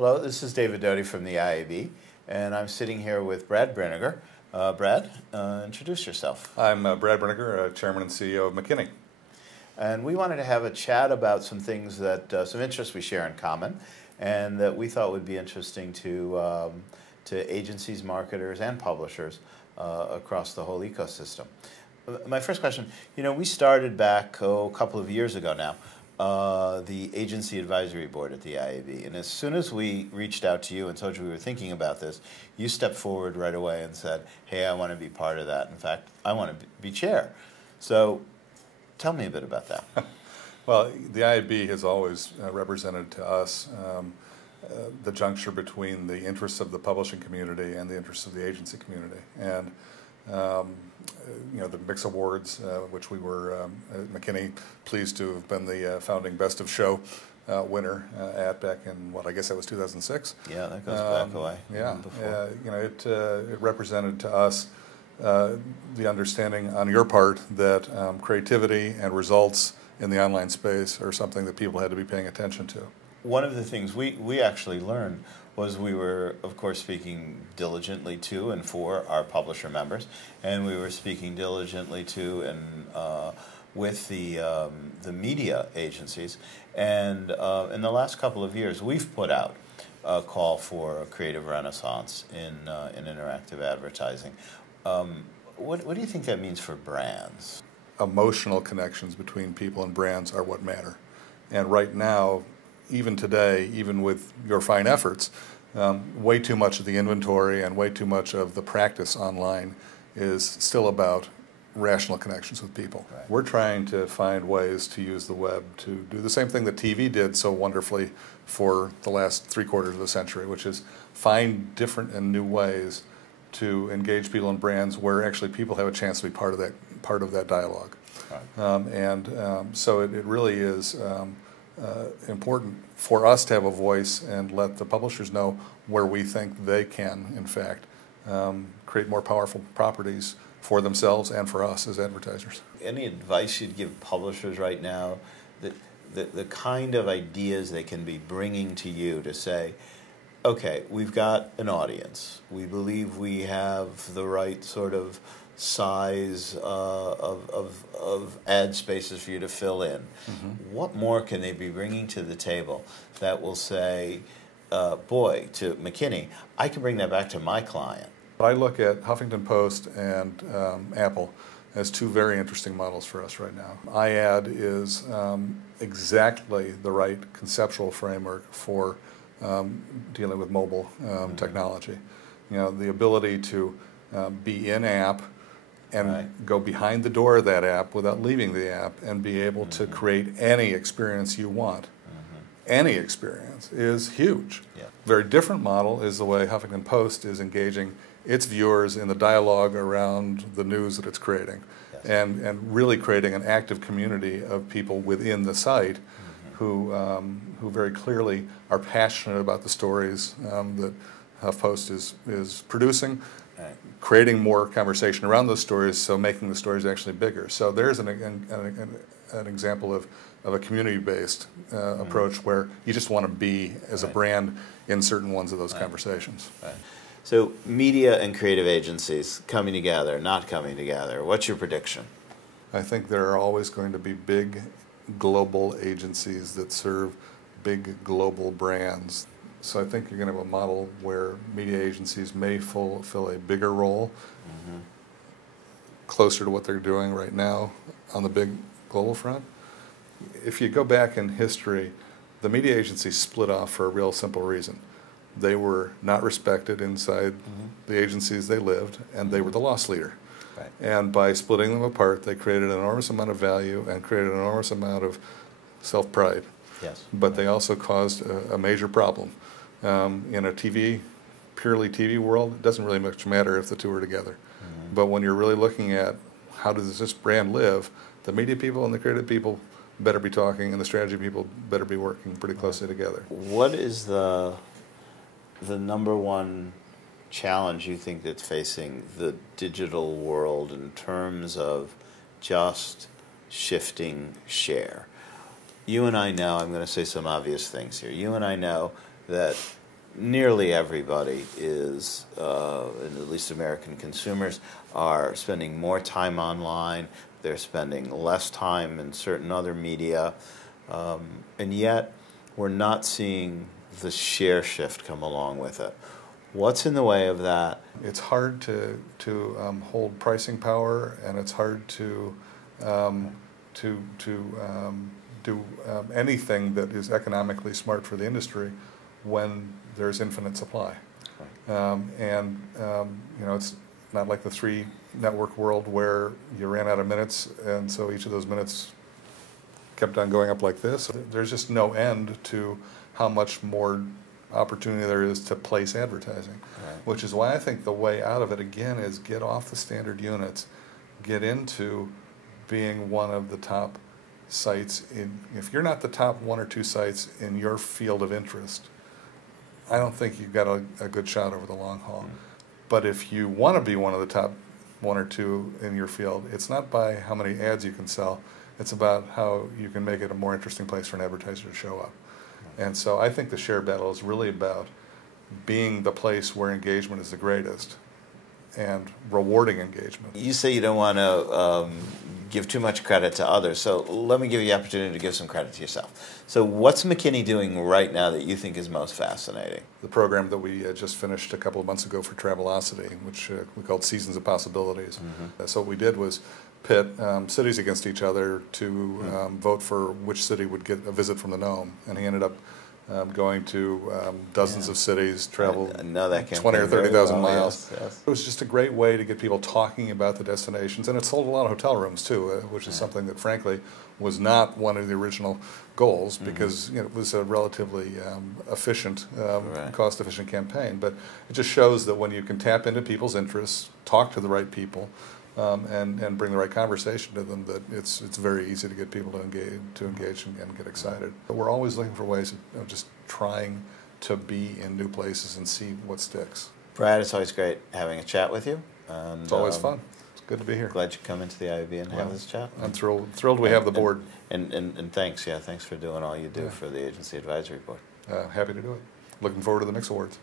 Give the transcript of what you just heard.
Hello, this is David Doty from the IAB, and I'm sitting here with Brad Brinegar. Brad, introduce yourself. I'm Brad Brinegar, Chairman and CEO of McKinney. And we wanted to have a chat about some things that, some interests we share in common, and that we thought would be interesting to agencies, marketers, and publishers across the whole ecosystem. My first question, we started back a couple of years ago now, the Agency Advisory Board at the IAB. And as soon as we reached out to you and told you we were thinking about this, you stepped forward right away and said, hey, I want to be part of that. In fact, I want to be chair. So tell me a bit about that. Well, the IAB has always represented to us the juncture between the interests of the publishing community and the interests of the agency community. And the Mix Awards, which we were at McKinney pleased to have been the founding Best of Show winner at back in I guess that was 2006. Yeah, that goes back away. Yeah, it represented to us the understanding on your part that creativity and results in the online space are something that people had to be paying attention to. One of the things we actually learned was we were, of course, speaking diligently to and for our publisher members, and we were speaking diligently to and with the media agencies. And in the last couple of years, we've put out a call for a creative renaissance in interactive advertising. What do you think that means for brands? Emotional connections between people and brands are what matter. And right now, even today, even with your fine efforts, way too much of the inventory and way too much of the practice online is still about rational connections with people. Right. We're trying to find ways to use the web to do the same thing that TV did so wonderfully for the last 3/4 of the century, which is find different and new ways to engage people and brands where actually people have a chance to be part of that dialogue. Right. So it really is important for us to have a voice and let the publishers know where we think they can, in fact, create more powerful properties for themselves and for us as advertisers. Any advice you'd give publishers right now, the kind of ideas they can be bringing to you to say, okay, we've got an audience. We believe we have the right sort of size of ad spaces for you to fill in. Mm-hmm. What more can they be bringing to the table that will say, boy, to McKinney, I can bring that back to my client? I look at Huffington Post and Apple as two very interesting models for us right now. IAD is exactly the right conceptual framework for dealing with mobile technology. The ability to be in-app and right. Go behind the door of that app without leaving the app and be able to create any experience you want. Any experience is huge. Yeah. Very different model is the way Huffington Post is engaging its viewers in the dialogue around the news that it's creating. Yes. And really creating an active community of people within the site who very clearly are passionate about the stories that HuffPost is producing. Right. Creating more conversation around those stories, so making the stories actually bigger. So there's an example of a community-based approach where you just want to be, as a brand, in certain ones of those conversations. Right. So media and creative agencies coming together, not coming together. What's your prediction? I think there are always going to be big global agencies that serve big global brands. So I think you're going to have a model where media agencies may fill a bigger role, closer to what they're doing right now on the big global front. If you go back in history, the media agencies split off for a real simple reason. They were not respected inside the agencies they lived, and they were the loss leader. Right. And by splitting them apart, they created an enormous amount of value and created an enormous amount of self-pride. Yes. But they also caused a major problem. In a purely TV world, it doesn't really much matter if the two are together. But when you're really looking at how does this brand live, the media people and the creative people better be talking, and the strategy people better be working pretty closely together. What is the number one challenge you think that's facing the digital world in terms of just shifting share? You and I know, I'm going to say some obvious things here, you and I know that nearly everybody is, at least American consumers, are spending more time online. They're spending less time in certain other media, and yet we're not seeing the share shift come along with it. What's in the way of that? It's hard to hold pricing power, and it's hard to do anything that is economically smart for the industry when there's infinite supply. It's not like the 3-network world where you ran out of minutes, and so each of those minutes kept on going up like this. There's just no end to how much more opportunity there is to place advertising, which is why I think the way out of it, again, is get off the standard units, get into being one of the top sites. If you're not the top 1 or 2 sites in your field of interest, I don't think you've got a good shot over the long haul. But if you want to be one of the top 1 or 2 in your field, it's not by how many ads you can sell, it's about how you can make it a more interesting place for an advertiser to show up. And so I think the share battle is really about being the place where engagement is the greatest and rewarding engagement. You say you don't want to give too much credit to others, so let me give you the opportunity to give some credit to yourself. So what's McKinney doing right now that you think is most fascinating? The program that we just finished a couple of months ago for Travelocity, which we called Seasons of Possibilities. So what we did was pit cities against each other to vote for which city would get a visit from the gnome, and he ended up going to dozens of cities, traveled 20 or 30,000 miles. Yes. It was just a great way to get people talking about the destinations, and it sold a lot of hotel rooms too, which is something that frankly was not one of the original goals, because it was a relatively efficient, cost-efficient campaign. But it just shows that when you can tap into people's interests, talk to the right people, and bring the right conversation to them, that it's very easy to get people to engage and get excited. But we're always looking for ways of just trying to be in new places and see what sticks. Brad, it's always great having a chat with you. And, it's always fun. It's good to be here. Glad you come into the IAB and have this chat. I'm thrilled we have the board. And thanks, thanks for doing all you do for the Agency Advisory Board. Happy to do it. Looking forward to the next awards.